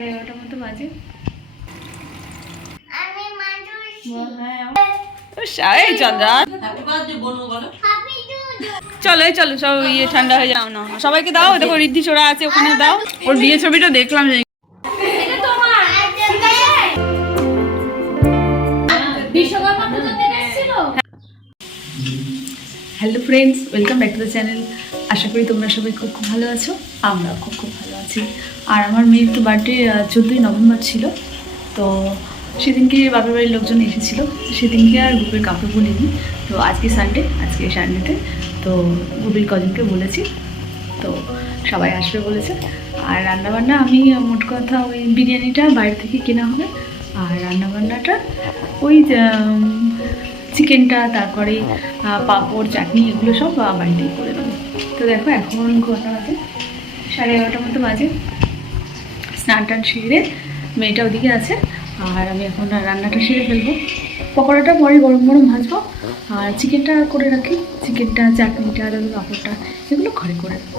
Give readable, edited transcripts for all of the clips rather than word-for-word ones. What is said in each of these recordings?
11টার মতো বাজে। চলো চলো সব ইয়ে ঠান্ডা হয়ে যাও না, সবাইকে দাও। দেখো ঋদ্ধি ছোড়া আছে ওখানে দাও। ওর বিয়ে ছবিটা দেখলাম। Hello friends, welcome back to the channel. আশা করি তোমরা সবাই খুব খুব ভালো আছো। আমরা খুব খুব ভালো আছি। আর আমার মেয়ের তো বার্থডে 14ই নভেম্বর ছিল, তো সেদিনকে বাপের বাড়ির লোকজন এসেছিলো। সেদিনকে আর গ্রুপের কাউকে বলিনি। তো আজকে সানডেতে তো গ্রুপের কজনকে বলেছি, তো সবাই আসবে বলেছে। আর রান্নাবান্না আমি মোট কথা ওই বিরিয়ানিটা বাইরে থেকে কেনা হবে, আর রান্নাবান্নাটা ওই চিকেনটা, তারপরে পাঁপড়, চাটনি, এগুলো সব বাড়িতেই করে নেবো। তো দেখো এখন কটা বাজে, 11:30 মতো বাজে। স্নান টান সেরে মেয়েটা ওদিকে আছে, আর আমি এখন রান্নাটা সেরে ফেলবো। পকোড়াটা পরে গরম গরম ভাজবো, আর চিকেনটা করে রাখি। চিকেনটা, চাটনিটা, পাঁপড়টা এগুলো ঘরে করে রাখবো।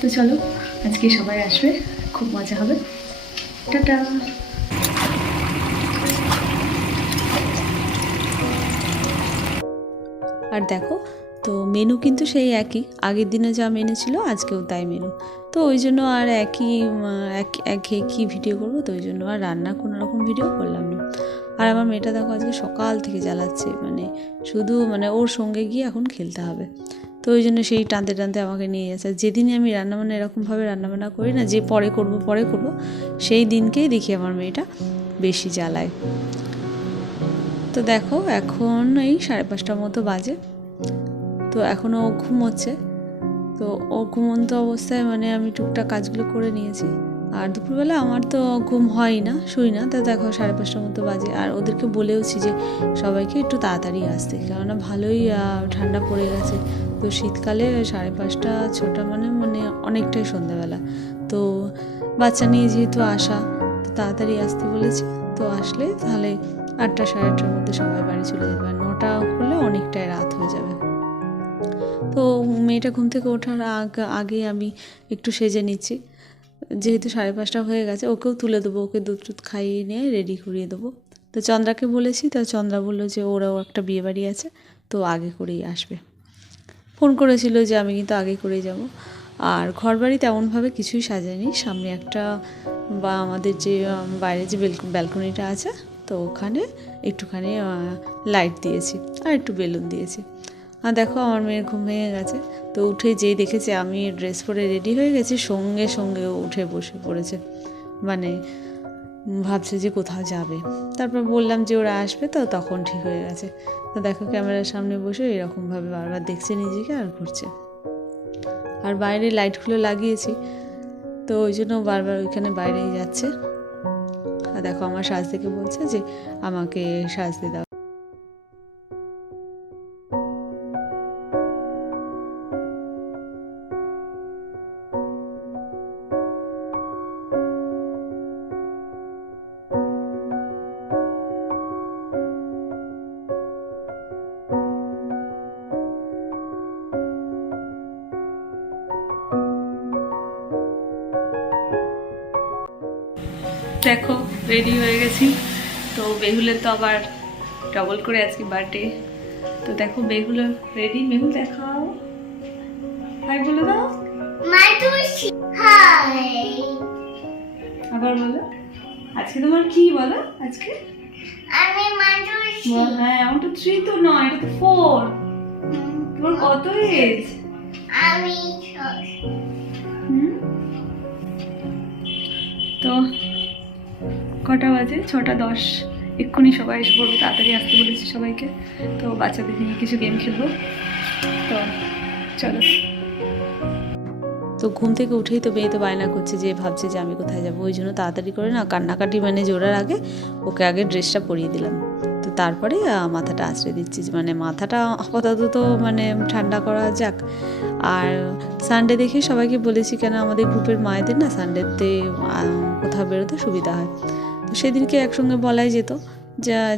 তো চলো, আজকে সবাই আসবে, খুব মজা হবে। টাটা। আর দেখো, তো মেনু কিন্তু সেই একই, আগের দিনে যা মেনু ছিল আজকেও তাই মেনু। তো ওই জন্য আর একই ভিডিও করবো, তো ওই জন্য আর রান্না কোনো রকম ভিডিও করলাম না। আর আমার মেয়েটা দেখো আজকে সকাল থেকে জ্বালাচ্ছে, শুধু ওর সঙ্গে গিয়ে এখন খেলতে হবে। তো ওই জন্য সেই টানতে টানতে আমাকে নিয়ে যাচ্ছে। যেদিনই আমি রান্নাবান্না এরকমভাবে রান্নাবান্না করি না, যে পরে করব সেই দিনকেই দেখি আমার মেয়েটা বেশি জ্বালায়। তো দেখো এখন এই 5:30 মতো বাজে, তো এখনও ও ঘুমোচ্ছে। তো ও ঘুমন্ত অবস্থায় আমি টুকটাক কাজগুলো করে নিয়েছি। আর দুপুরবেলা আমার তো ঘুম হয় না, শুই না। তো দেখো 5:30 মতো বাজে, আর ওদেরকে বলেওছি যে সবাইকে একটু তাড়াতাড়ি আসতে, কেননা ভালোই ঠান্ডা পড়ে গেছে। তো শীতকালে 5:30, 6টা অনেকটাই সন্ধ্যাবেলা। তো বাচ্চা নিয়ে যেহেতু আসা, তো তাড়াতাড়ি আসতে বলেছি। তো আসলে তাহলে 8টা, 8:30টার মধ্যে সবাই বাড়ি চলে যাবে, আর 9টা করলে অনেকটাই রাত হয়ে যাবে। তো মেয়েটা ঘুম থেকে ওঠার আগে আমি একটু সেজে নিচ্ছি, যেহেতু 5:30 হয়ে গেছে। ওকেও তুলে দেবো, ওকে দুধ খাইয়ে নিয়ে রেডি করিয়ে দেবো। তো চন্দ্রাকে বলেছি, তো চন্দ্রা বললো যে ওরাও একটা বিয়েবাড়ি আছে, তো আগে করেই আসবে। ফোন করেছিল যে আমি কিন্তু আগে করেই যাব। আর ঘরবাড়ি তেমনভাবে কিছুই সাজায়নি। সামনে একটা আমাদের যে বাইরে যে ব্যালকনিটা আছে, তো ওখানে একটুখানি লাইট দিয়েছি আর একটু বেলুন দিয়েছি। আর দেখো আমার মেয়ের ঘুম ভেঙে গেছে। তো উঠে যেই দেখেছে আমি ড্রেস পরে রেডি হয়ে গেছি, সঙ্গে সঙ্গে উঠে বসে পড়েছে, ভাবছে যে কোথাও যাবে। তারপর বললাম যে ওরা আসবে, তো তখন ঠিক হয়ে গেছে। তো দেখো ক্যামেরার সামনে বসে এরকমভাবে বারবার দেখছে নিজেকে আর ঘুরছে। আর বাইরে লাইটগুলো লাগিয়েছি, তো ওই জন্য বারবার ওইখানে বাইরেই যাচ্ছে। আর দেখো আমার সাজ দেখে বলছে যে আমাকে সাজতে দাও। দেখো রেডি হয়ে গেছি। তো বেহুলের তো আবার ডবল করে আজকে বার্থডে। তো দেখো বেহুল রেডি। বেহুল দেখাও, হাই বলে দাও। হাই আবার বলো, আজকে তোমার কি বলো? আজকে আমি মাতুসি। হ্যাঁ, আমার তো 3 তো নয়, এটা তো 4। তোমার কত এজ? আমি 6। তো কটা বাজে? 6:10। এক্ষুনি সবাই এসে পড়বে, তাড়াতাড়ি আসতে বলেছি সবাইকে। তো বাচ্চাদের নিয়ে কিছু গেম খেলবো। তো চলো। তো ঘুম থেকে উঠেই তো মেয়ে তো বায়না করছে, যে ভাবছে যে আমি কোথায় যাবো। ওই জন্য তাড়াতাড়ি করে না কান্নাকাটি জোরার আগে ওকে আগে ড্রেসটা পরিয়ে দিলাম। তো তারপরে মাথাটা আঁচড়ে দিচ্ছি, মাথাটা আপাতত তো ঠান্ডা করা যাক। আর সানডে দেখে সবাইকে বলেছি, কেন আমাদের গ্রুপের মায়েদের না সানডেতে কোথাও বেরোতে সুবিধা হয়। তো সেদিনকে একসঙ্গে বলাই যেত,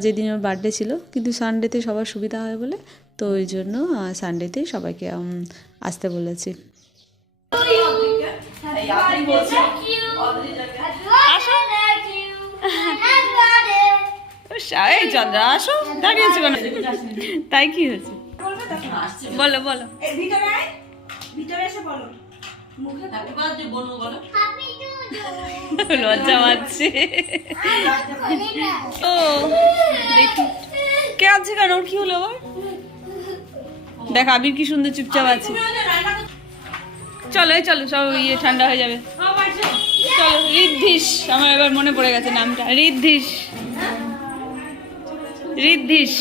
যেদিন ওর বার্থডে ছিল, কিন্তু সানডেতে সবার সুবিধা হয় বলে, তো ওই জন্য সানডেতেই সবাইকে আসতে বলেছি। আসো। এই চন্দ্রা আসো, দাঁড়িয়েছো কেন? তাই কি হয়েছে বলো বলো। লজ্জা পাচ্ছে। ও দেখি কে আছে কেন, ওর কি হলো আবার? দেখ আবির কি সুন্দর চুপচাপ আছে। চলো এই চলো, সব ইয়ে ঠান্ডা হয়ে যাবে। চলো ঋদ্ধিস, আমার এবার মনে পড়ে গেছে নামটা, ঋদ্ধিস। ঋদ্ধিস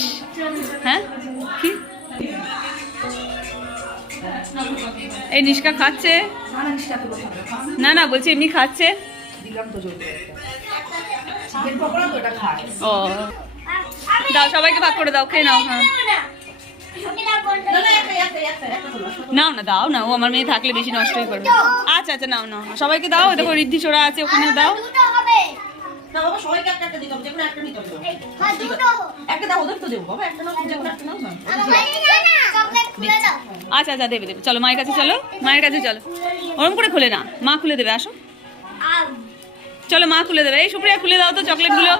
হ্যাঁ কি? এই নিষ্কা খাচ্ছে না? না বলছি এমনি খাচ্ছে। ও দাও, সবাইকে ভাগ করে দাও, খেয়ে নাও। হ্যাঁ নাও না, দাও না, ও আমার মেয়ে থাকলে বেশি নষ্টই করবে। আচ্ছা আচ্ছা নাও নাও, সবাইকে দাও। দেখো ঋদ্ধি চোরা আছে ওখানে, দাও। আচ্ছা আচ্ছা দেবে দেবে, চলো মায়ের কাছে চলো, মায়ের কাছে চলো। ওরম করে খুলে না, মা খুলে দেবে, আসো চলো, মা খুলে দেবে। এই সুপ্রিয়া খুলে দাও তো চকলেট গুলো।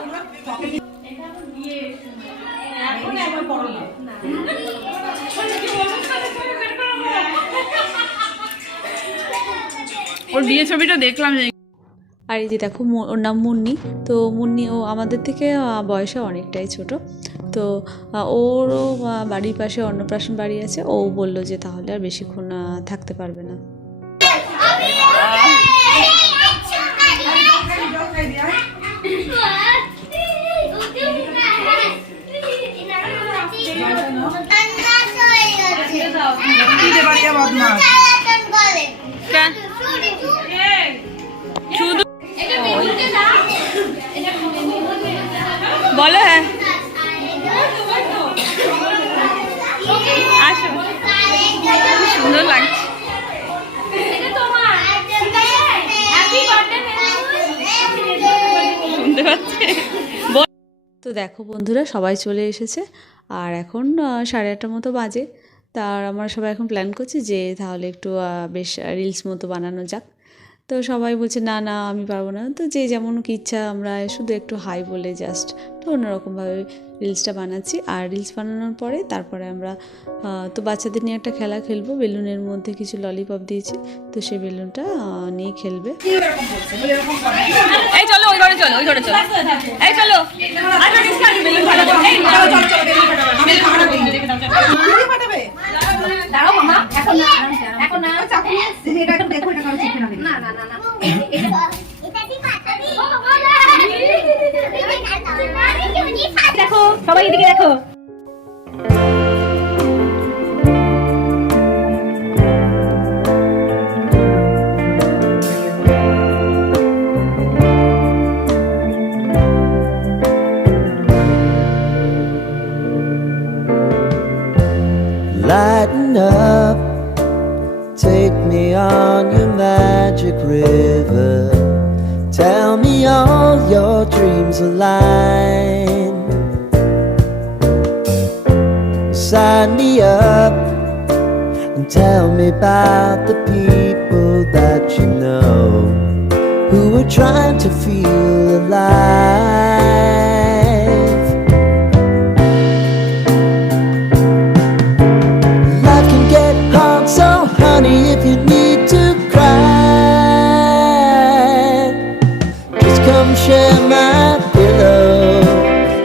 ওর বিয়ে ছবিটা দেখলাম। আর এই যে দেখো ওর নাম মুন্নি। তো মুন্নি ও আমাদের থেকে বয়সে অনেকটাই ছোট। তো ওরও বাড়ির পাশে অন্নপ্রাশন বাড়ি আছে। ও বললো যে তাহলে আর বেশিক্ষণ থাকতে পারবে না। শুধু বলো হ্যাঁ, আসো, সুন্দর লাগছে। শুনতে পাচ্ছে। তো দেখো বন্ধুরা সবাই চলে এসেছে, আর এখন 8:30 মতো বাজে। তার আমরা সবাই এখন প্ল্যান করছি যে তাহলে একটু বেশ রিলস মতো বানানো যাক। তো সবাই বলছে না না আমি পারবো না। তো যে যেমন কি ইচ্ছা, আমরা শুধু একটু হাই বলে জাস্ট তো অন্যরকমভাবে রিলসটা বানাচ্ছি। আর রিলস বানানোর পরে তারপরে আমরা তো বাচ্চাদের নিয়ে একটা খেলা খেলবো। বেলুনের মধ্যে কিছু ললিপপ দিয়েছি, তো সেই বেলুনটা নিয়ে খেলবে। এই চলো ওই ঘরে চলো, ওই ঘরে চলো, এই চলো। দাঁড়াও মামা, এখন না, এখন না, চাকু এটা একটু দেখো, এটা কারো শিখে না। না না না না, এটা কি পাতাবি? দেখো সবাই এদিকে দেখো। Lighten up, take me on your magic river. Tell me all your dreams align. Sign me up and tell me about the people that you know who are trying to feel alive. Life can get hard, so honey, if you need to cry, just come share my pillow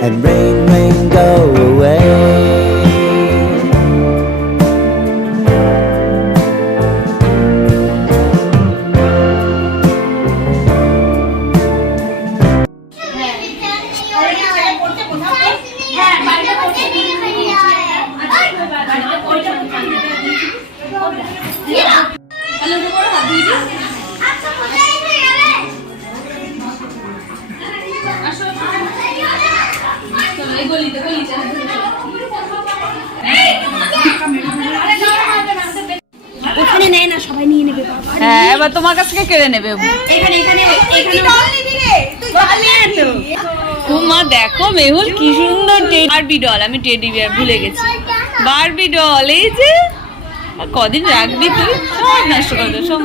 and rain, rain, go away. ওখানে নেয় না, সবাই নিয়ে নেবে। হ্যাঁ এবার তোমার কাছ থেকে কেড়ে নেবে। এখানে এখানে ও মা দেখো মেহুল কি সুন্দর বারবি ডল। আমি টেডি বিয়ার ভুলে গেছি, বারবি ডল। এই যে কদিন রাখবি তুই, সব নষ্ট করে দেবে সব।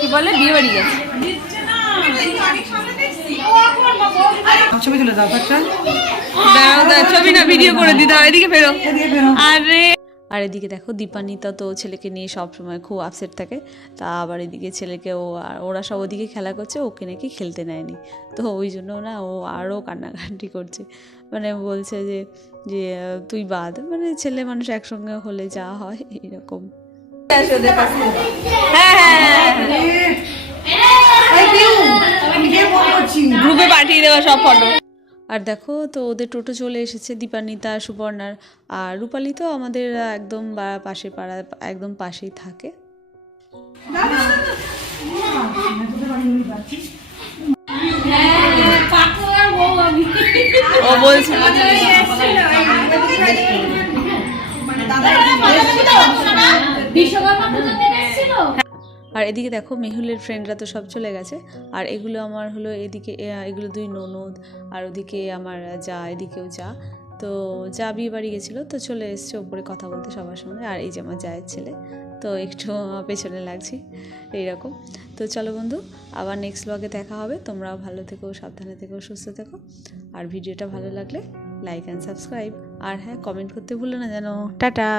কি বলে বিয়ে বাড়ি গেছে। ছবি তুলে দাও একটা দাঁড়াও ছবি না ভিডিও করে দিতে হয়, এদিকে ফেরো। আরে আর এদিকে দেখো দীপান্বিতা তো ছেলেকে নিয়ে সব সময় খুব আপসেট থাকে, তা আবার এদিকে ছেলেকে ওরা সব ওদিকে খেলা করছে, ওকে নাকি খেলতে নেয়নি, তো ওই জন্য না ও আরও কান্নাকাটি করছে, মানে বলছে যে যে তুই বাদ, মানে ছেলে মানুষ একসঙ্গে হলে যা হয় এরকম। গ্রুপে পাঠিয়ে দেওয়া সব ফটো। আর দেখো তো ওদের টোটো চলে এসেছে, দীপান্বিতা, সুপর্ণার, আর রূপালী তো আমাদের একদম পাশে পাড়া একদম পাশেই থাকে। ও বলছে আর এদিকে দেখো মেহুলের ফ্রেন্ডরা তো সব চলে গেছে, আর এগুলো আমার হলো এদিকে এগুলো দুই ননদ, আর ওদিকে আমার যা, এদিকেও যা, তো যা বিয়ে বাড়ি গেছিলো, তো চলে এসছে ওপরে কথা বলতে সবার সঙ্গে। আর এই যে আমার জায়ের ছেলে, তো একটু পেছনে লাগছি এইরকম। তো চলো বন্ধু, আবার নেক্সট ব্লগে দেখা হবে। তোমরাও ভালো থেকো, সাবধানে থেকো, সুস্থ থেকো, আর ভিডিওটা ভালো লাগলে লাইক অ্যান্ড সাবস্ক্রাইব, আর হ্যাঁ কমেন্ট করতে ভুলো না যেন। টাটা।